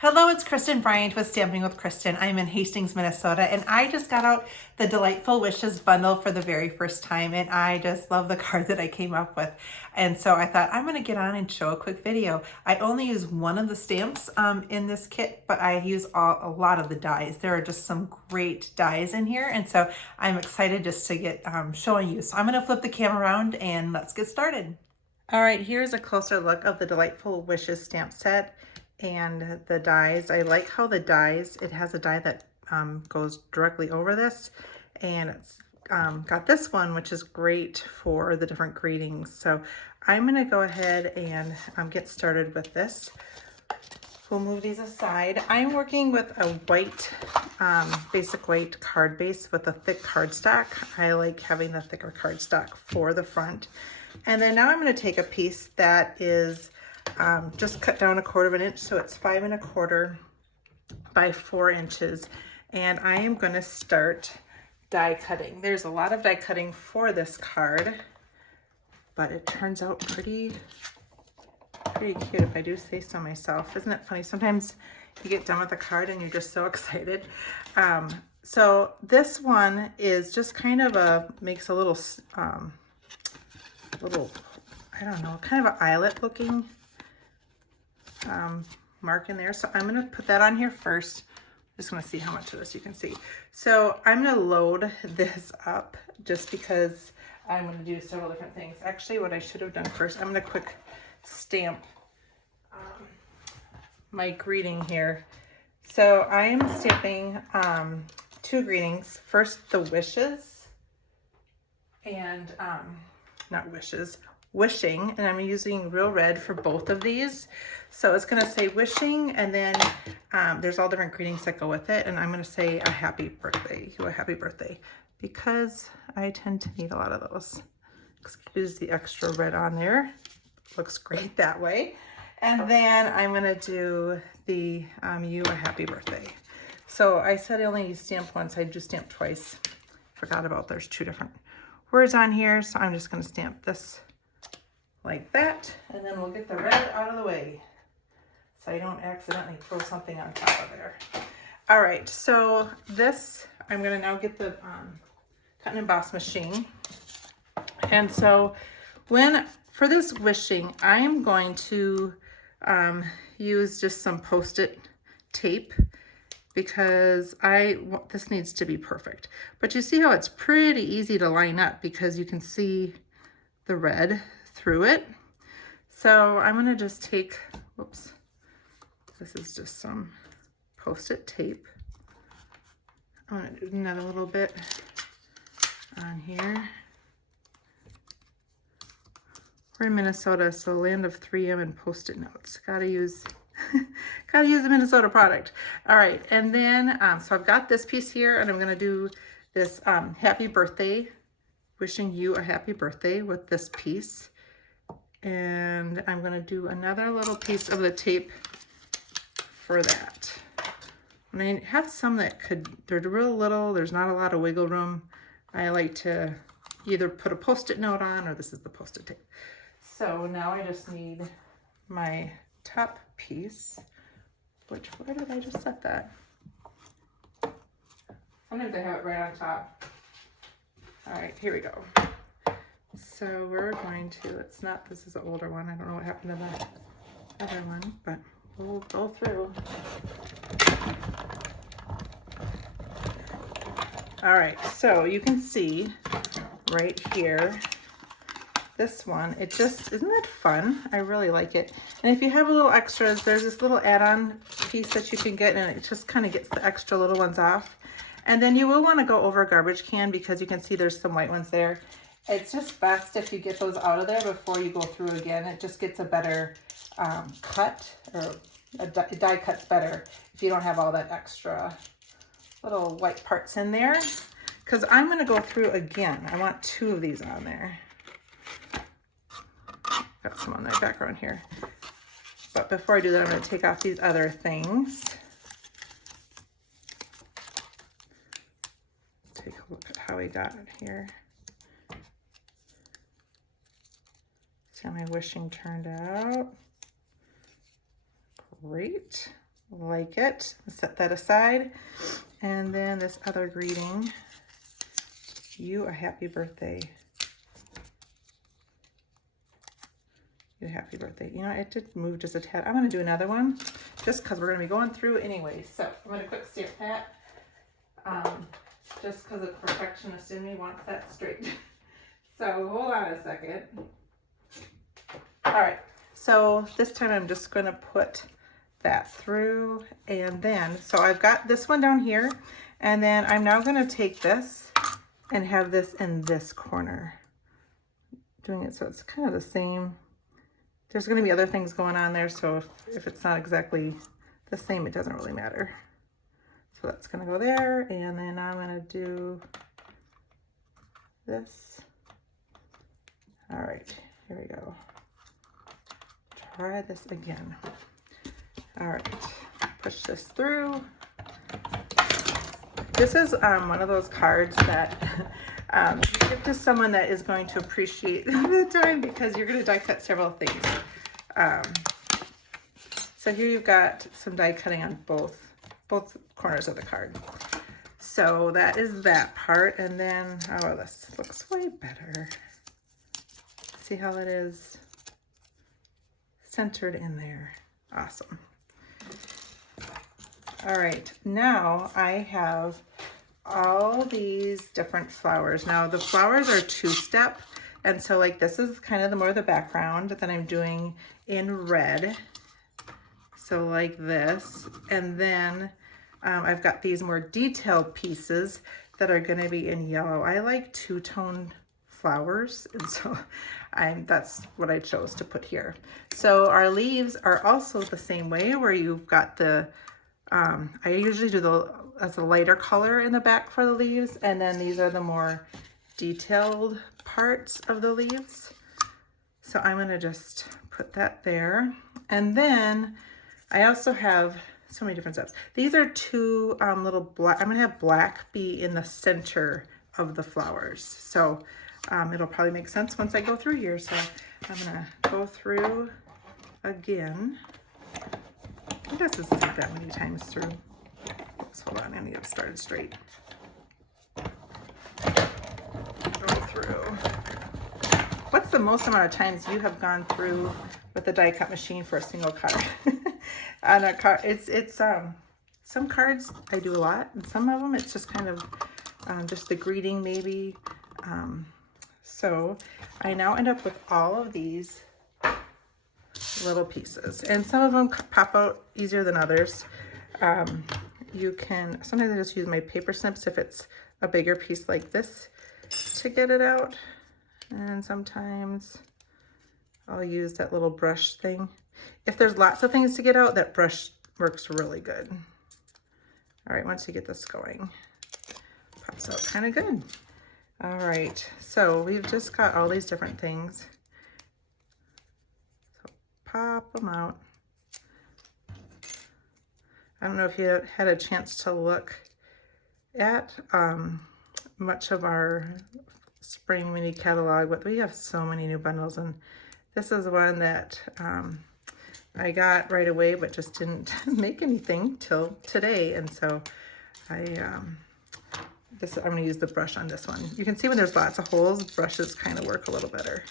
Hello, it's Kristen Bryant with Stamping with Kristen. I'm in Hastings, Minnesota, and I just got out the Delightful Wishes bundle for the very first time, and I just love the card that I came up with. And so I thought I'm going to get on and show a quick video. I only use one of the stamps in this kit, but I use a lot of the dies. There are just some great dies in here, and so I'm excited just to get showing you. So I'm going to flip the camera around and let's get started. All right, here's a closer look of the Delightful Wishes stamp set and the dies. I like how the dies, it has a die that goes directly over this, and it's got this one, which is great for the different greetings. So I'm gonna go ahead and get started with this. We'll move these aside. I'm working with a white, basic white card base with a thick cardstock. I like having the thicker cardstock for the front. And then now I'm going to take a piece that is just cut down 1/4 inch, so it's 5 1/4 by 4 inches. And I am going to start die cutting. There's a lot of die cutting for this card, but it turns out pretty cute, if I do say so myself. Isn't it funny? Sometimes you get done with a card and you're just so excited. So this one is just kind of makes a little, I don't know, kind of an eyelet looking mark in there. So I'm going to put that on here first. Just want to see how much of this you can see. So I'm going to load this up just because I'm going to do several different things. Actually, what I should have done first, I'm going to quick stamp my greeting here. So I am stamping 2 greetings. First, the wishes, and not wishes, wishing, and I'm using real red for both of these. So it's going to say wishing, and then there's all different greetings that go with it, and I'm going to say a happy birthday, you a happy birthday, because I tend to need a lot of those. Excuse the extra red on there. Looks great that way. And then I'm going to do the you a happy birthday. So I said I only stamped once, I just stamped twice. Forgot about there's 2 different words on here, so I'm just going to stamp this like that, and then we'll get the red out of the way so I don't accidentally throw something on top of there. All right, so this, I'm going to now get the cut and emboss machine. And so for this wishing, I am going to use just some Post-it tape, because this needs to be perfect. But you see how it's pretty easy to line up because you can see the red through it. So I'm gonna just take, whoops, this is just some Post-it tape. I'm gonna do another little bit on here. We're in Minnesota, so land of 3M and Post-it notes. Gotta use the Minnesota product. All right, and then, so I've got this piece here, and I'm gonna do this happy birthday, wishing you a happy birthday with this piece. And I'm gonna do another little piece of the tape for that. And I have some that they're real little, there's not a lot of wiggle room. I like to either put a Post-it note on, or this is the Post-it tape. So now I just need my top piece, where did I just set that? Sometimes I have it right on top. All right, here we go. So we're going to, this is an older one. I don't know what happened to the other one, but we'll go through. All right, so you can see right here, this one, it just, isn't that fun? I really like it. And if you have a little extras, there's this little add-on piece that you can get, and it just kind of gets the extra little ones off. And then you will want to go over a garbage can, because you can see there's some white ones there. It's just best if you get those out of there before you go through again. It just gets a better cut, or a die cuts better if you don't have all that extra little white parts in there. Because I'm going to go through again. I want 2 of these on there. Got some on the background here. But before I do that, I'm going to take off these other things. Take a look at how we got it here. See how my wishing turned out. Great. like it. Set that aside. And then this other greeting, you a happy birthday. You a happy birthday. You know, it did move just a tad. I'm going to do another one just because we're going to be going through anyway. So I'm going to quick stamp that. Just because the perfectionist in me wants that straight. So hold on a second. All right. So this time I'm just going to put that through, and then so I've got this one down here, and then I'm now going to take this and have this in this corner, doing it so it's kind of the same. There's going to be other things going on there, so if it's not exactly the same, it doesn't really matter. So that's going to go there, and then I'm going to do this. All right, here we go. Try this again. All right, push this through. This is one of those cards that you give to someone that is going to appreciate the time, because you're going to die cut several things. So here you've got some die cutting on both corners of the card. So that is that part, and then, oh, this looks way better. See how it is centered in there. Awesome. All right, now I have all these different flowers. Now the flowers are two-step, and so like this is kind of the more the background that I'm doing in red. So like this, and then I've got these more detailed pieces that are going to be in yellow. I like two-tone flowers, and so that's what I chose to put here. So our leaves are also the same way, where you've got the I usually do as a lighter color in the back for the leaves, and then these are the more detailed parts of the leaves. So I'm going to just put that there, and then I also have so many different steps. These are two little black. I'm going to have black be in the center of the flowers, so it'll probably make sense once I go through here. So I'm going to go through again. I guess this isn't that many times through. Oops, hold on, I need to start it straight. Go through. What's the most amount of times you have gone through with the die cut machine for a single card? On a card, it's some cards I do a lot, and some of them it's just kind of just the greeting maybe. So I now end up with all of these little pieces, and some of them pop out easier than others. You can, sometimes I just use my paper snips if it's a bigger piece like this to get it out, and sometimes I'll use that little brush thing. If there's lots of things to get out, that brush works really good. All right, once you get this going, pops out kind of good. All right, so we've just got all these different things. Pop them out. I don't know if you had a chance to look at much of our spring mini catalog, but we have so many new bundles, and this is one that I got right away but just didn't make anything till today, and so I'm going to use the brush on this one. You can see when there's lots of holes, brushes kind of work a little better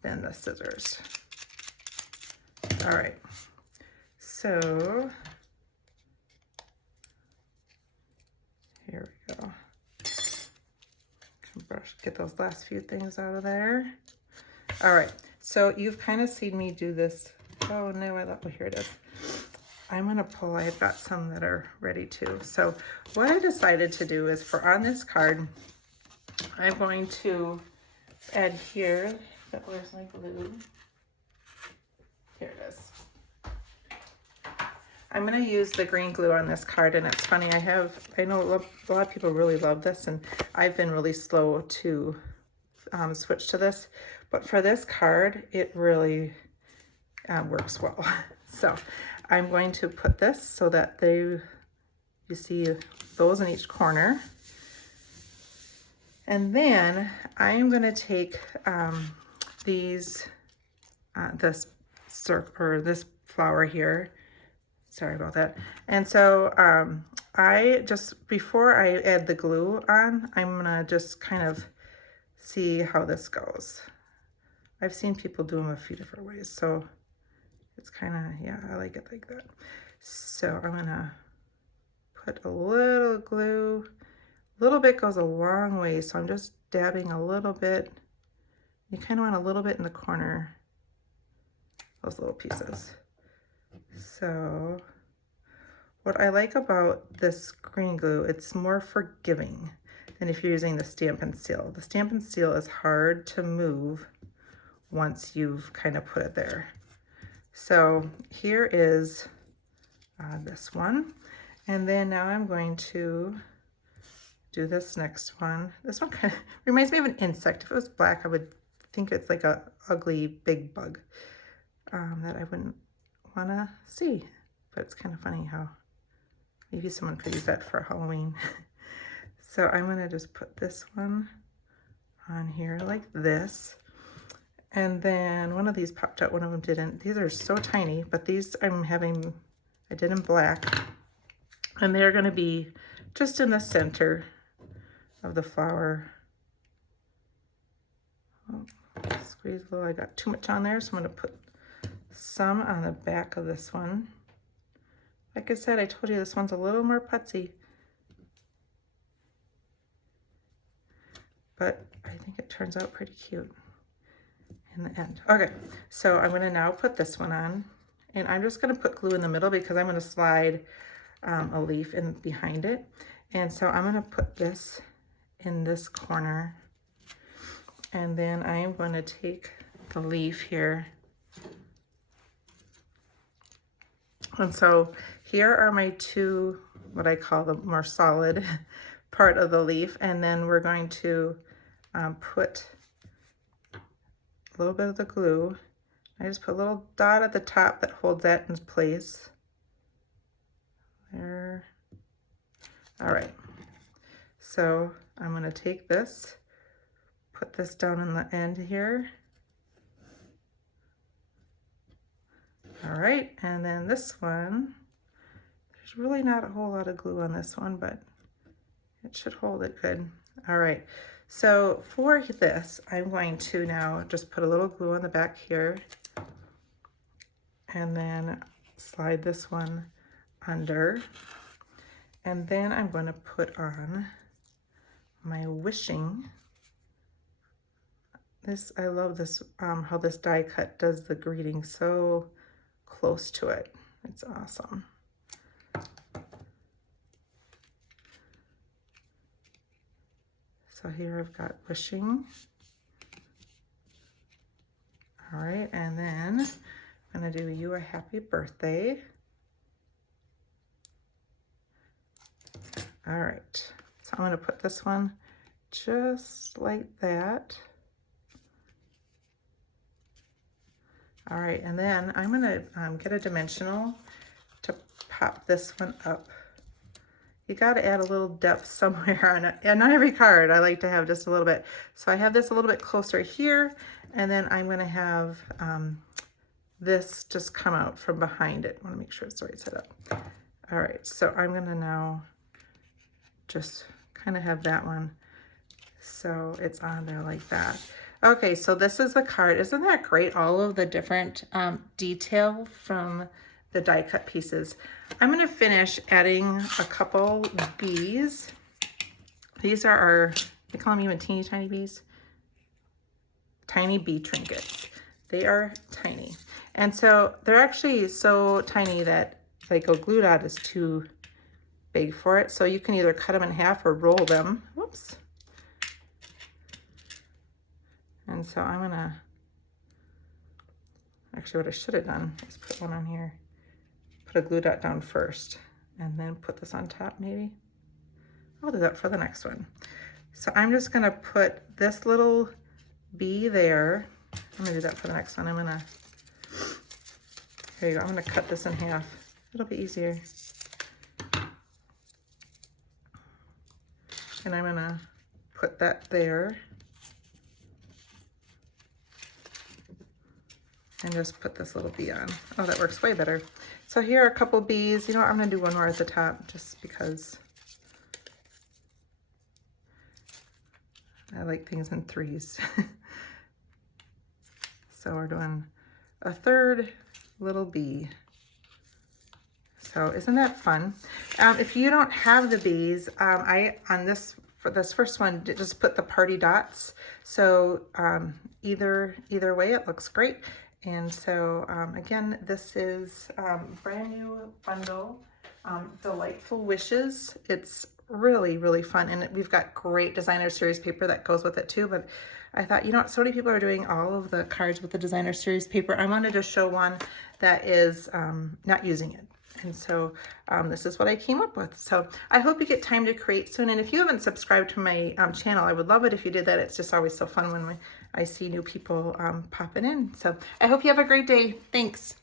than the scissors. All right, so here we go. Brush, get those last few things out of there. All right, so you've kind of seen me do this. Oh no, here it is. I'm gonna pull, I've got some that are ready too. So what I decided to do is for on this card, I'm going to add here, where's my glue? Here it is. I'm going to use the green glue on this card, and it's funny, I know a lot of people really love this, and I've been really slow to switch to this, but for this card, it really works well. So I'm going to put this so that you see those in each corner. And then I'm going to take this circle, or this flower here. Sorry about that. And so I just, before I add the glue on, I'm gonna just kind of see how this goes. I've seen people do them a few different ways, so it's kind of, yeah, I like it like that. So I'm gonna put a little glue. A little bit goes a long way, so I'm just dabbing a little bit. You kind of want a little bit in the corner, those little pieces. So what I like about this green glue, it's more forgiving than if you're using the Stampin' Seal. The Stampin' Seal is hard to move once you've kind of put it there. So here is this one. And then now I'm going to do this next one. This one kind of reminds me of an insect. If it was black, I would think it's like a ugly big bug that I wouldn't want to see. But it's kind of funny how maybe someone could use that for Halloween. So I'm going to just put this one on here like this. And then one of these popped out, one of them didn't. These are so tiny, but these I did in black. And they're going to be just in the center of the flower. Oh, squeeze a little, I got too much on there, so I'm going to put some on the back of this one. Like I said, I told you this one's a little more putsy, but I think it turns out pretty cute in the end. Okay, so I'm going to now put this one on, and I'm just going to put glue in the middle because I'm going to slide a leaf in behind it. And so I'm going to put this in this corner, and then I am going to take the leaf here. And so here are my two, what I call the more solid part of the leaf, and then we're going to put a little bit of the glue. I just put a little dot at the top that holds that in place. There. All right. So I'm going to take this, put this down in the end here. All right, and then this one, there's really not a whole lot of glue on this one, but it should hold it good. All right, so for this, I'm going to now just put a little glue on the back here, and then slide this one under, and then I'm going to put on my wishing. This, I love this, how this die cut does the greeting so close to it. It's awesome. So here I've got wishing. All right, and then I'm gonna do you a happy birthday. All right, so I'm gonna put this one just like that. All right, and then I'm gonna get a dimensional to pop this one up. You gotta add a little depth somewhere on it. And on every card, I like to have just a little bit. So I have this a little bit closer here, and then I'm gonna have this just come out from behind it. I wanna make sure it's the right side up. All right, so I'm gonna now just kind of have that one so it's on there like that. Okay, so this is the card. Isn't that great? All of the different detail from the die cut pieces. I'm going to finish adding a couple bees. These are our, they call them even teeny tiny bees. Tiny bee trinkets. They are tiny. And so they're actually so tiny that like a glue dot is too big for it. So you can either cut them in half or roll them. Whoops. And so I'm gonna, actually what I should have done is put one on here, put a glue dot down first, and then put this on top maybe. I'll do that for the next one. So I'm just gonna put this little bee there. I'm gonna do that for the next one. There you go, I'm gonna cut this in half. It'll be easier. And I'm gonna put that there. And just put this little bee on. Oh, that works way better. So So here are a couple bees. You know what, I'm gonna do one more at the top just because I like things in threes. So we're doing a third little bee. So isn't that fun? If you don't have the bees, for this first one, just put the party dots. So either way, it looks great. And so again, this is brand new bundle, Delightful Wishes. It's really, really fun. And we've got great designer series paper that goes with it too. But I thought, you know what, so many people are doing all of the cards with the designer series paper. I wanted to show one that is not using it. And so this is what I came up with. So I hope you get time to create soon. And if you haven't subscribed to my channel, I would love it if you did that. It's just always so fun when I see new people popping in. So I hope you have a great day. Thanks.